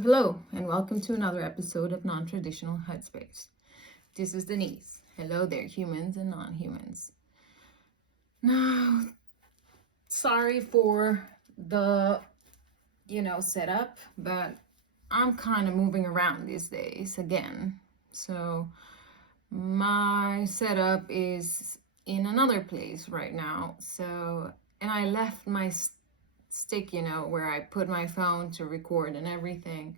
Hello, and welcome to another episode of Non-Traditional Headspace. This is Denisse. Hello there, humans and non-humans. Now, sorry for the, setup, but I'm kind of moving around these days again. So, my setup is in another place right now. And I left my stick, where I put my phone to record and everything.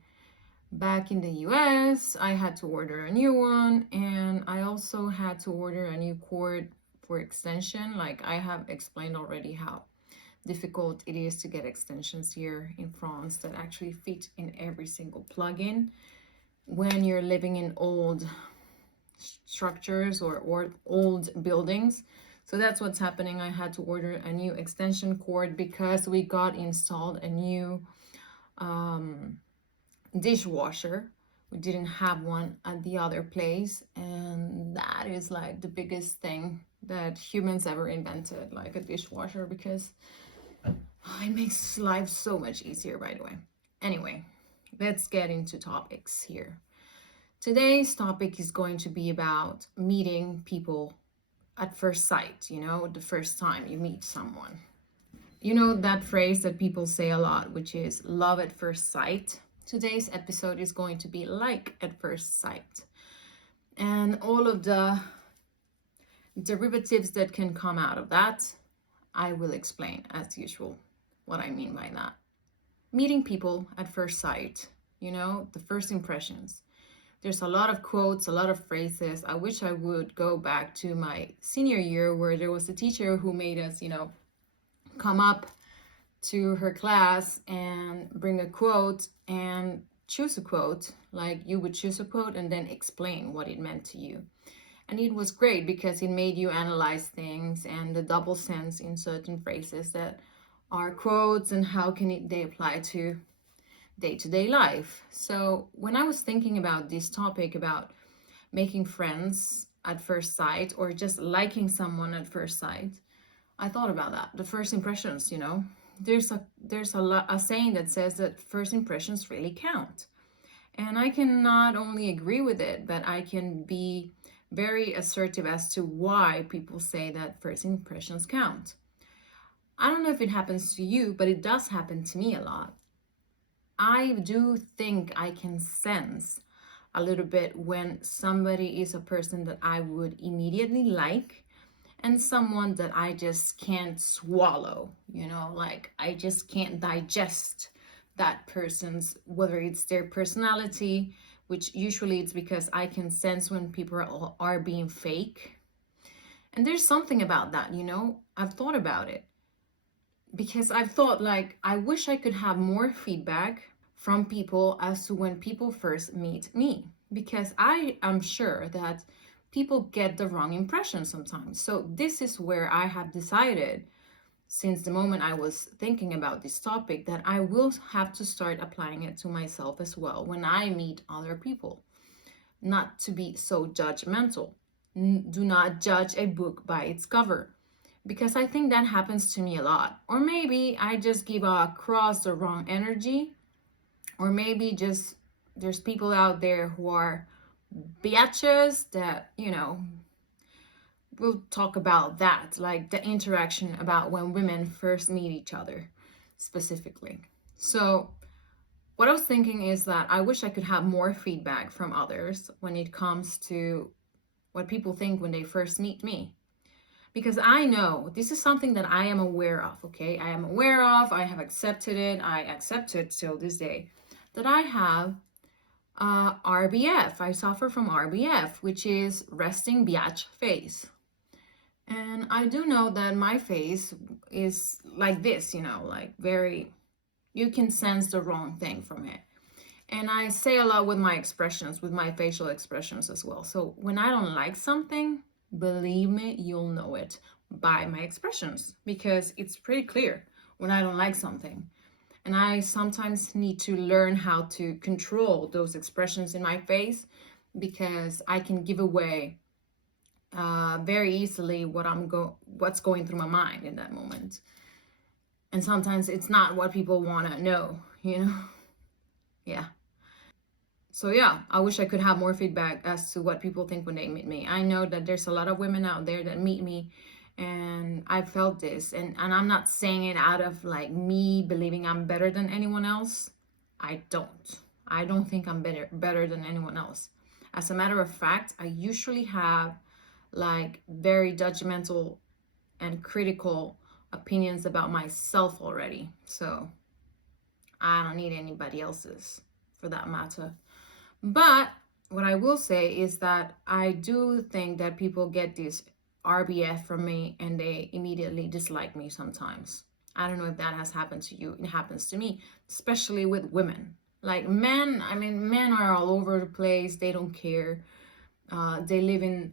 Back in the US, I had to order a new one, and I also had to order a new cord for extension. Like I have explained already how difficult it is to get extensions here in France that actually fit in every single plugin when you're living in old structures or old buildings. So that's what's happening. I had to order a new extension cord because we got installed a new dishwasher. We didn't have one at the other place, and that is like the biggest thing that humans ever invented, like a dishwasher, because it makes life so much easier, by the way. Anyway, let's get into topics here. Today's topic is going to be about meeting people at first sight, the first time you meet someone. You know that phrase that people say a lot, which is love at first sight. Today's episode is going to be like at first sight. And all of the derivatives that can come out of that, I will explain as usual what I mean by that. Meeting people at first sight, the first impressions. There's a lot of quotes, a lot of phrases. I wish I would go back to my senior year where there was a teacher who made us, come up to her class and bring a quote and choose a quote. Like you would choose a quote and then explain what it meant to you. And it was great because it made you analyze things and the double sense in certain phrases that are quotes and how can they apply to day-to-day life. So when I was thinking about this topic about making friends at first sight or just liking someone at first sight, I thought about that. The first impressions, there's a saying that says that first impressions really count. And I can not only agree with it, but I can be very assertive as to why people say that first impressions count. I don't know if it happens to you, but it does happen to me a lot. I do think I can sense a little bit when somebody is a person that I would immediately like and someone that I just can't swallow, like I just can't digest that person's, whether it's their personality, which usually it's because I can sense when people are being fake. And there's something about that, I've thought about it because I've thought like, I wish I could have more feedback from people as to when people first meet me, because I am sure that people get the wrong impression sometimes. So this is where I have decided since the moment I was thinking about this topic that I will have to start applying it to myself as well when I meet other people. Not to be so judgmental. Do not judge a book by its cover, because I think that happens to me a lot. Or maybe I just give across the wrong energy, or maybe just there's people out there who are biatches that, we'll talk about that, like the interaction about when women first meet each other specifically. So what I was thinking is that I wish I could have more feedback from others when it comes to what people think when they first meet me. Because I know this is something that I am aware of, okay? I am aware of, I have accepted it, I accept it till this day, that I have RBF. I suffer from RBF, which is resting biatch face. And I do know that my face is like this, like very, you can sense the wrong thing from it. And I say a lot with my expressions, with my facial expressions as well. So when I don't like something, believe me, you'll know it by my expressions, because it's pretty clear when I don't like something. And I sometimes need to learn how to control those expressions in my face, because I can give away very easily what's going through my mind in that moment. And sometimes it's not what people want to know, Yeah. So yeah, I wish I could have more feedback as to what people think when they meet me. I know that there's a lot of women out there that meet me, and I felt this, and I'm not saying it out of like me believing I'm better than anyone else. I don't. I don't think I'm better than anyone else. As a matter of fact, I usually have like very judgmental and critical opinions about myself already. So I don't need anybody else's for that matter. But what I will say is that I do think that people get this RBF from me and they immediately dislike me sometimes. I don't know if that has happened to you. It happens to me, especially with women. Like men, I mean, men are all over the place. They don't care. They live in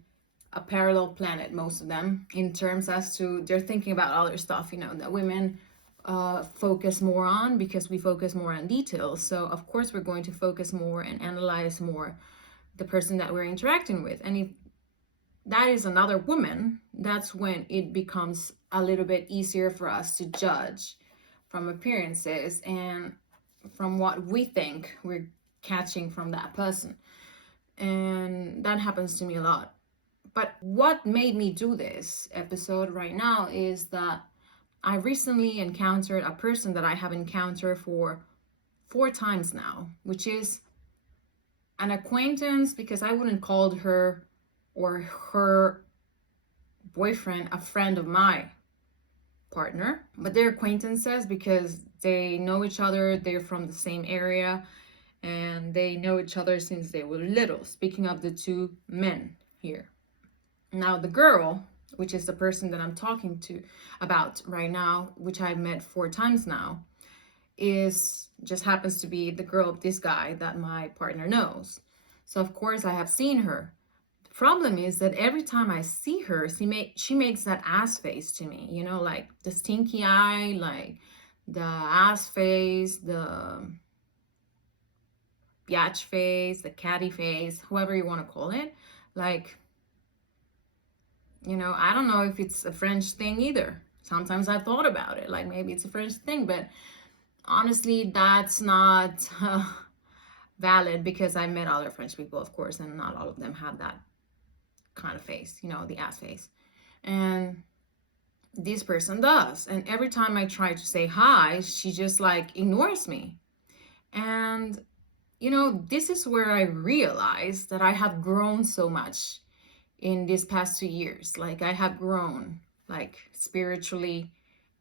a parallel planet, most of them, in terms as to they're thinking about other stuff, that women focus more on, because we focus more on details. So of course we're going to focus more and analyze more the person that we're interacting with. And if that is another woman, that's when it becomes a little bit easier for us to judge from appearances and from what we think we're catching from that person. And that happens to me a lot. But what made me do this episode right now is that I recently encountered a person that I have encountered for 4 times now, which is an acquaintance, because I wouldn't call her or her boyfriend a friend of my partner, but they're acquaintances because they know each other, they're from the same area, and they know each other since they were little. Speaking of the 2 men here. Now the girl, which is the person that I'm talking to about right now, which I've met 4 times now, is just happens to be the girl of this guy that my partner knows. So of course I have seen her. The problem is that every time I see her, she makes that ass face to me, like the stinky eye, like the ass face, the biatch face, the catty face, whoever you want to call it. Like, I don't know if it's a French thing either. Sometimes I thought about it, like maybe it's a French thing, but honestly, that's not valid, because I met other French people, of course, and not all of them have that kind of face, the ass face. And this person does. And every time I try to say hi, she just like ignores me. And, this is where I realized that I have grown so much in these past 2 years. Like I have grown, like spiritually,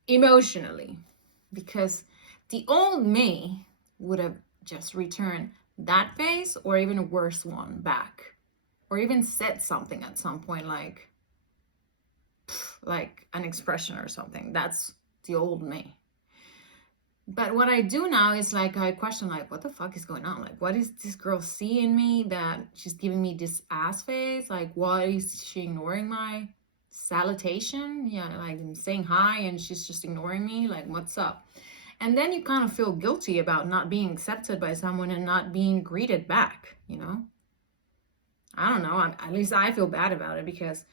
emotionally, because the old me would have just returned that face or even a worse one back, or even said something at some point, like an expression or something. That's the old me. But what I do now is like I question, like, what the fuck is going on? Like, what is this girl see in me that she's giving me this ass face? Like, why is she ignoring my salutation? Yeah, like I'm saying hi and she's just ignoring me. Like, what's up? And then you kind of feel guilty about not being accepted by someone and not being greeted back, I don't know. At least I feel bad about it, because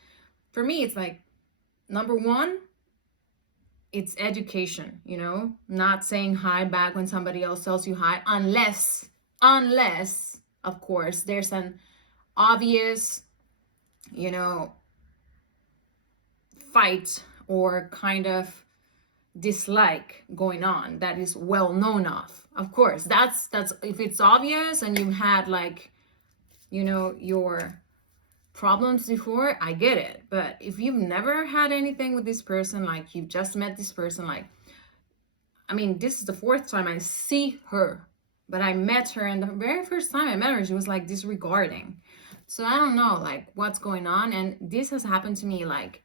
for me, it's like, number one, it's education, not saying hi back when somebody else tells you hi, unless, of course, there's an obvious, fight or kind of dislike going on that is well known of course. That's if it's obvious and you've had like, your problems before, I get it. But if you've never had anything with this person, like you've just met this person, like, I mean, this is the 4th time I see her, but I met her, and the very first time I met her, she was like disregarding. So I don't know, like, what's going on. And this has happened to me like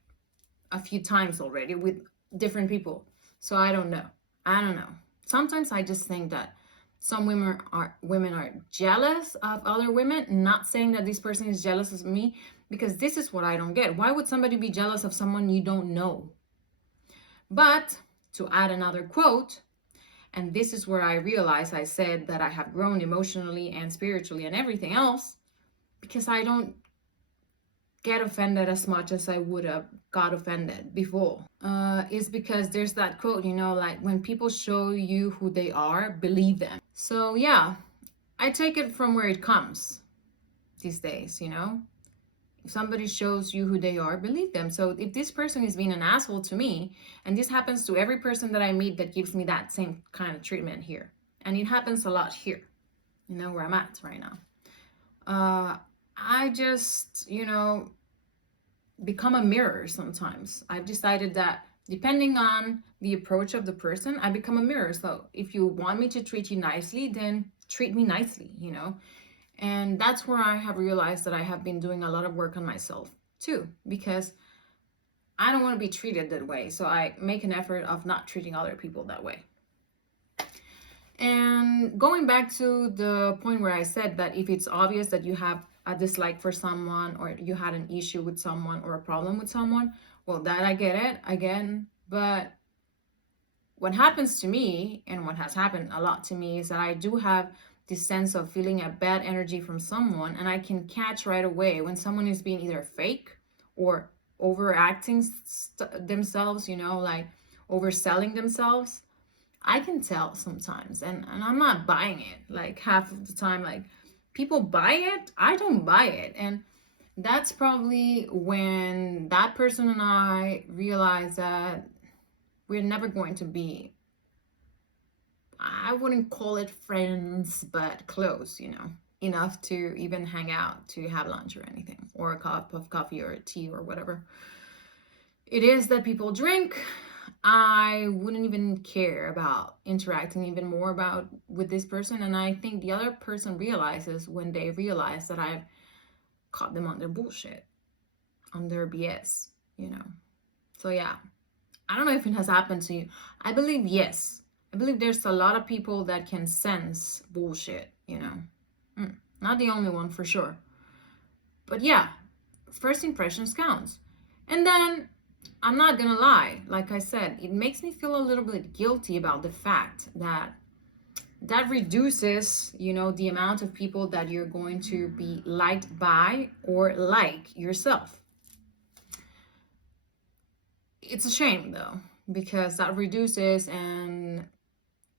a few times already with different people. So I don't know. Sometimes I just think that some women are jealous of other women. Not saying that this person is jealous of me, because this is what I don't get. Why would somebody be jealous of someone you don't know? But to add another quote, and this is where I realize I said that I have grown emotionally and spiritually and everything else, because I don't get offended as much as I would have got offended before, is because there's that quote, like when people show you who they are, believe them. So yeah, I take it from where it comes these days, you know? If somebody shows you who they are, believe them. So if this person is being an asshole to me, and this happens to every person that I meet that gives me that same kind of treatment here, and it happens a lot here, you know, where I'm at right now. I just, you know, become a mirror sometimes. I've decided that depending on the approach of the person, I become a mirror. So if you want me to treat you nicely, then treat me nicely, you know? And that's where I have realized that I have been doing a lot of work on myself too, because I don't want to be treated that way. So I make an effort of not treating other people that way. And going back to the point where I said that if it's obvious that you have a dislike for someone, or you had an issue with someone or a problem with someone, well, that I get it again. But what happens to me, and what has happened a lot to me, is that I do have this sense of feeling a bad energy from someone, and I can catch right away when someone is being either fake or overacting themselves, you know, like overselling themselves. I can tell sometimes, and I'm not buying it. Like half of the time, like people buy it, I don't buy it. And that's probably when that person and I realize that we're never going to be, I wouldn't call it friends, but close, you know, enough to even hang out, to have lunch or anything, or a cup of coffee or tea or whatever it is that people drink. I wouldn't even care about interacting even more about with this person. And I think the other person realizes when they realize that I've caught them on their bullshit, on their BS, you know. So yeah, I don't know if it has happened to you. I believe yes. I believe there's a lot of people that can sense bullshit, you know. Not the only one for sure. But yeah, first impressions counts. And then I'm not gonna lie, like I said, it makes me feel a little bit guilty about the fact that that reduces, you know, the amount of people that you're going to be liked by or like yourself. It's a shame though, because that reduces, and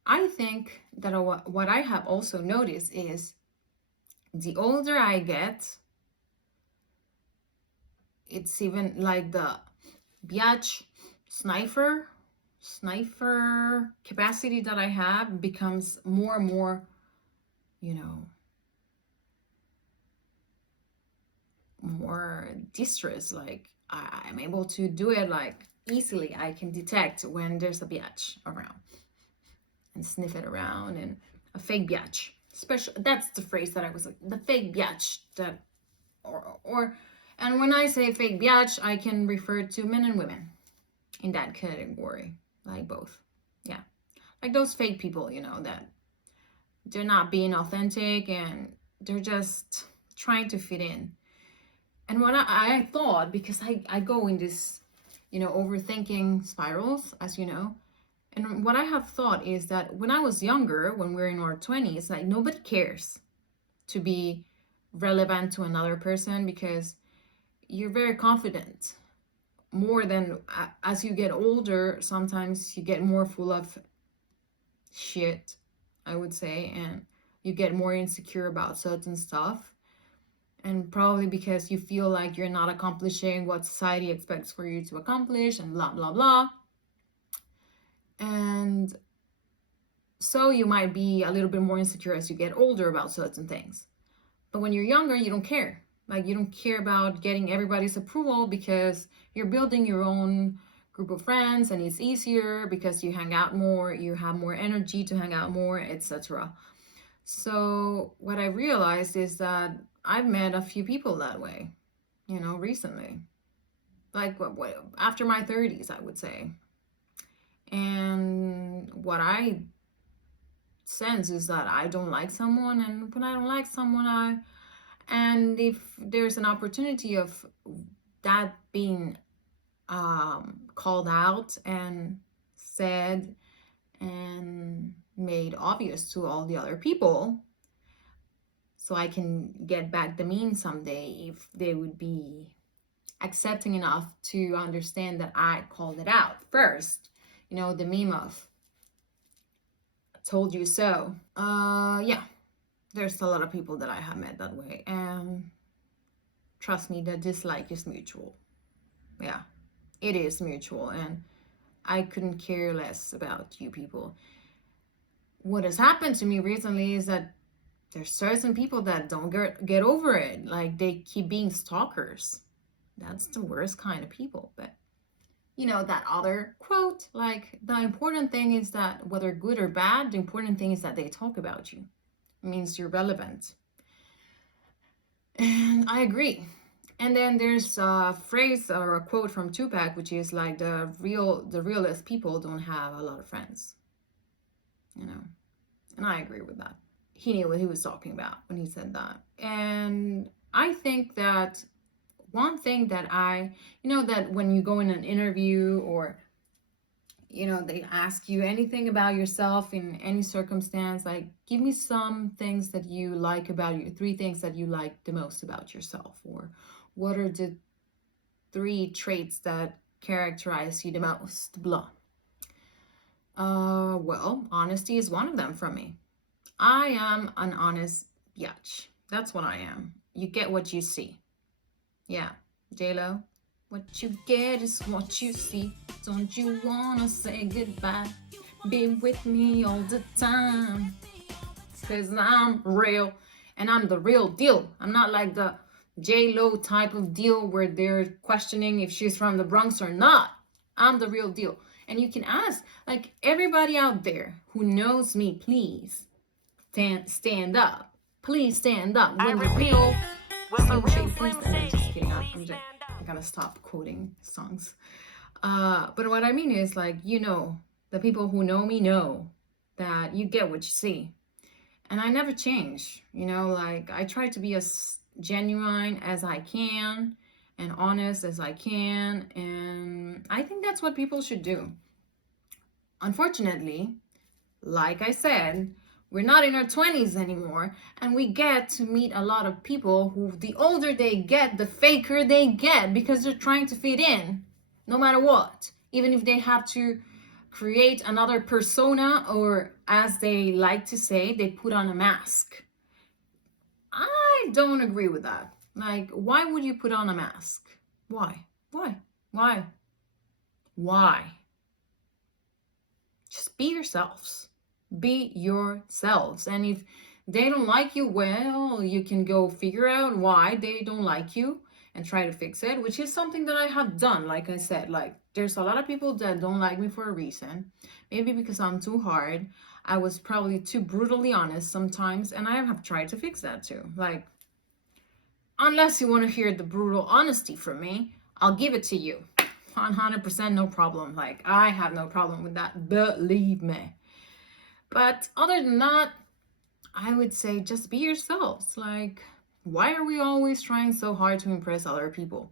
I think that what I have also noticed is the older I get, it's even like the biatch sniper capacity that I have becomes more and more, you know, more distress. Like I'm able to do it like easily. I can detect when there's a biatch around and sniff it around, and a fake biatch. Special, that's the phrase that I was like, the fake biatch that, or and when I say fake biatch, I can refer to men and women in that category, like both. Yeah, like those fake people, you know, that they're not being authentic and they're just trying to fit in. And what I thought, because I go in this, you know, overthinking spirals, as you know, and what I have thought is that when I was younger, when we're in our 20s, like nobody cares to be relevant to another person because you're very confident. More than as you get older, sometimes you get more full of shit, I would say, and you get more insecure about certain stuff. And probably because you feel like you're not accomplishing what society expects for you to accomplish, and blah, blah, blah. And so you might be a little bit more insecure as you get older about certain things. But when you're younger, you don't care. Like you don't care about getting everybody's approval because you're building your own group of friends, and it's easier because you hang out more, you have more energy to hang out more, etc. So what I realized is that I've met a few people that way, you know, recently. Like after my 30s, I would say. And what I sense is that I don't like someone, and when I don't like someone, and if there's an opportunity of that being called out and said and made obvious to all the other people, so I can get back the meme someday, if they would be accepting enough to understand that I called it out first, you know, the meme of told you so. Yeah, there's a lot of people that I have met that way, and trust me, the dislike is mutual. Yeah, it is mutual, and I couldn't care less about you people. What has happened to me recently is that there's certain people that don't get over it. Like, they keep being stalkers. That's the worst kind of people. But you know that other quote, like, the important thing is that whether good or bad, the important thing is that they talk about you. It means you're relevant. And I agree. And then there's a phrase or a quote from Tupac, which is like, the realest people don't have a lot of friends. You know, and I agree with that. He knew what he was talking about when he said that. And I think that one thing that that when you go in an interview, or they ask you anything about yourself in any circumstance, like, give me some things that you like about you, 3 things that you like the most about yourself, or what are the 3 traits that characterize you the most, blah. Well, honesty is one of them for me. I am an honest biatch. That's what I am. You get what you see. Yeah, J-Lo. What you get is what you see. Don't you wanna say goodbye? Be with me all the time. 'Cause I'm real. And I'm the real deal. I'm not like the J-Lo type of deal where they're questioning if she's from the Bronx or not. I'm the real deal. And you can ask, like, everybody out there who knows me, please stand up. Please stand up. When the real Shady, please stand up. Just kidding. I'm gonna stop quoting songs. But what I mean is, like, the people who know me know that you get what you see. And I never change, like, I try to be as genuine as I can and honest as I can. And I think that's what people should do. Unfortunately, like I said, we're not in our 20s anymore, and we get to meet a lot of people who, the older they get, the faker they get, because they're trying to fit in, no matter what. Even if they have to create another persona, or as they like to say, they put on a mask. I don't agree with that. Like, why would you put on a mask? Why? Just be yourselves. Be yourselves. And if they don't like you, well, you can go figure out why they don't like you and try to fix it, which is something that I have done. Like I said, like, there's a lot of people that don't like me for a reason. Maybe because I'm too hard. I was probably too brutally honest sometimes, and I have tried to fix that too. Like, unless you want to hear the brutal honesty from me, I'll give it to you. 100%, no problem. Like, I have no problem with that, believe me. But other than that, I would say just be yourselves. Like, why are we always trying so hard to impress other people?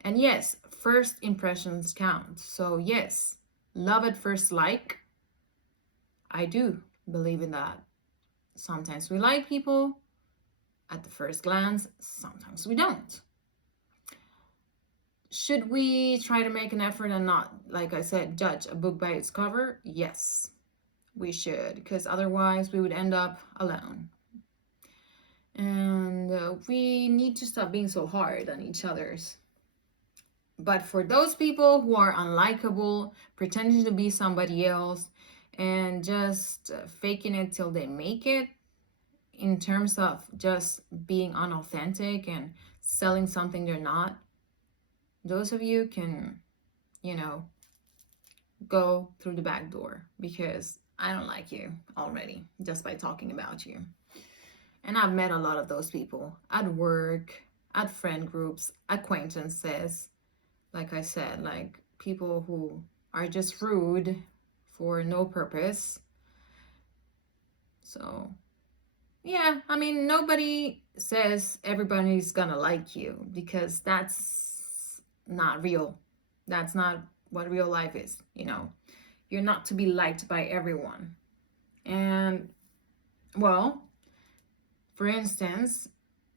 And yes, first impressions count. So yes, love at first like. I do believe in that. Sometimes we like people at the first glance, sometimes we don't. Should we try to make an effort and not, like I said, judge a book by its cover? Yes, we should, because otherwise we would end up alone. And we need to stop being so hard on each other's. But for those people who are unlikable, pretending to be somebody else, and just faking it till they make it, in terms of just being unauthentic and selling something they're not, those of you can, go through the back door, because I don't like you already just by talking about you. And I've met a lot of those people at work, at friend groups, acquaintances. Like I said, like, people who are just rude for no purpose. So, yeah, I mean, nobody says everybody's gonna like you, because that's not real. That's not what real life is, You're not to be liked by everyone. And, well, for instance,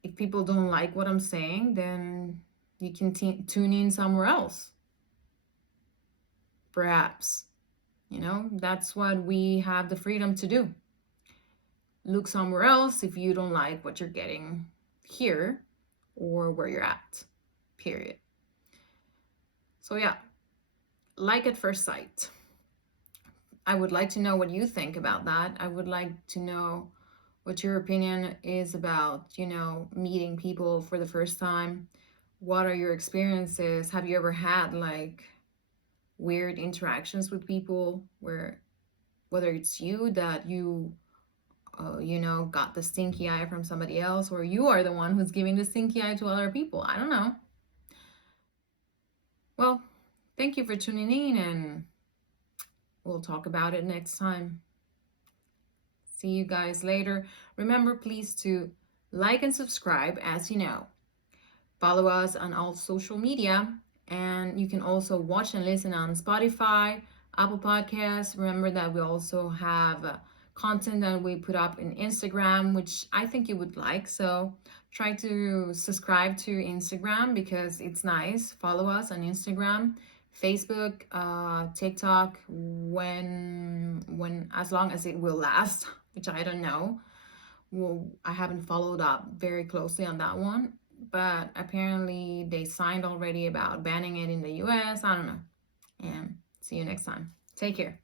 if people don't like what I'm saying, then you can tune in somewhere else. Perhaps. That's what we have the freedom to do. look somewhere else if you don't like what you're getting here or where you're at, period. So yeah, like at first sight. I would like to know what you think about that. I would like to know what your opinion is about, meeting people for the first time. What are your experiences? Have you ever had like weird interactions with people where whether it's you that got the stinky eye from somebody else, or you are the one who's giving the stinky eye to other people? I don't know. Well, thank you for tuning in, and we'll talk about it next time. See you guys later. Remember, please, to like and subscribe, as you know. Follow us on all social media, and you can also watch and listen on Spotify, Apple Podcasts. Remember that we also have content that we put up in Instagram, which I think you would like. So try to subscribe to Instagram because it's nice. Follow us on Instagram, Facebook, TikTok, when as long as it will last, which I don't know. Well, I haven't followed up very closely on that one, but apparently they signed already about banning it in the US. I don't know. And see you next time. Take care.